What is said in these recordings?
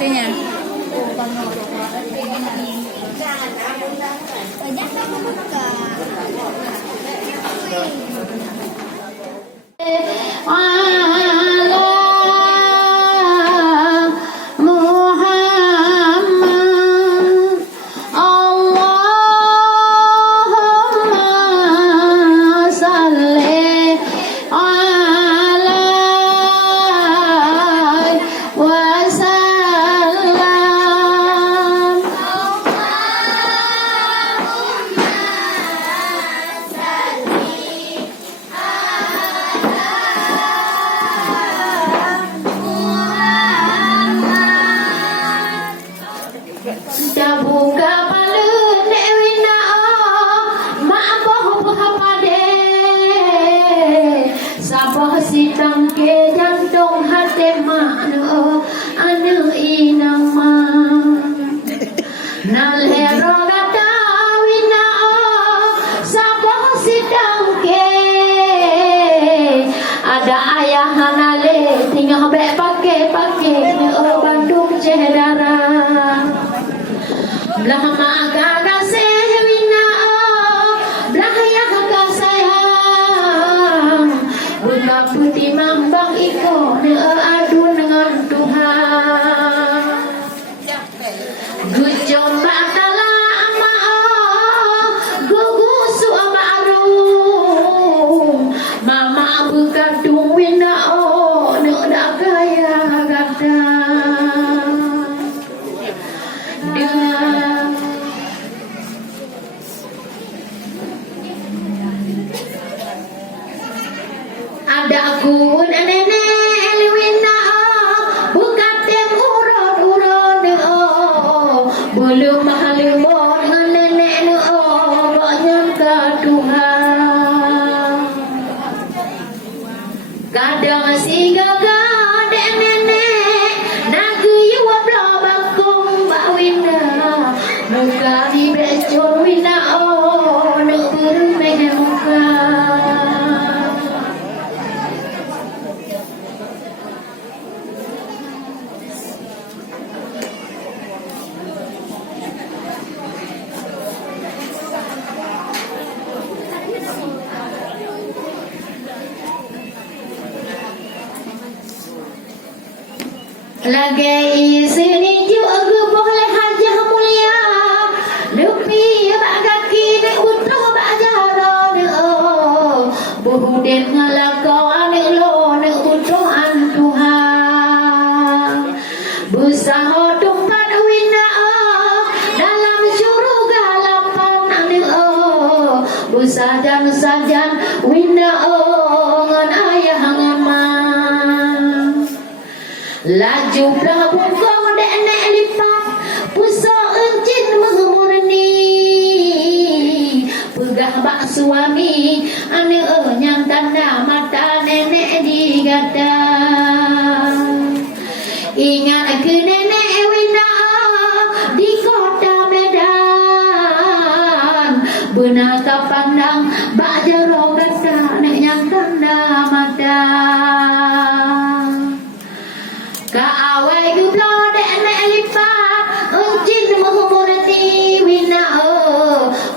artinya? Lagi sini juga boleh hajah mulia, lebih tak kaki dek utuh tak jalan buhudin ngalakau anik lo nek utuh Tuhan berusaha tempat wina dalam syurga lapan anik berusaha wina ngan ayah ngaman laju belah buka dek lipat pusok encin mengemurni pegah bak suami ane nyang tanda mata nenek digada ingat ke nenek wina di kota Medan benar tak pandang bak jero gada nek nyang tanda mata Kaawai gublo dek lipat encin menghumurati wina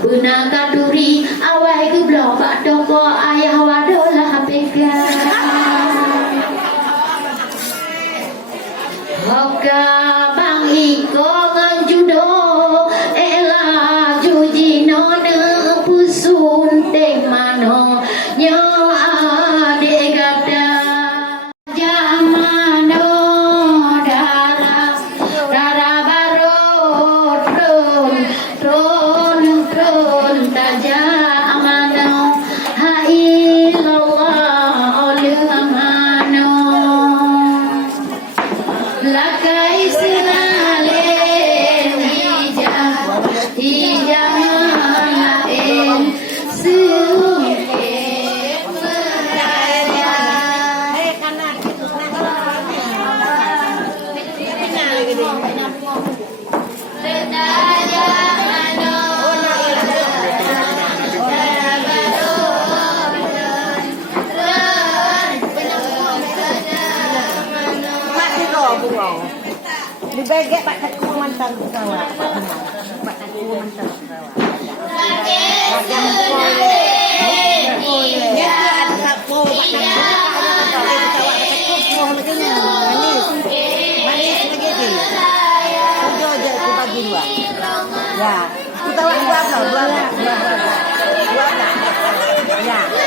Buna kaduri awai gublo bak toko ayah wadolah pegang Hoka bang iko ngan judo ela juji nona pusun teng mano nyo ade gada Lebih gek pak teku mantan pesawat. Pak teku mantan pesawat. Macam ya ada po pak pesawat teku semua macamnya manis. Manis lagi tu. Tujuh je aku bagi dua. Ya, pesawat dua. Ya.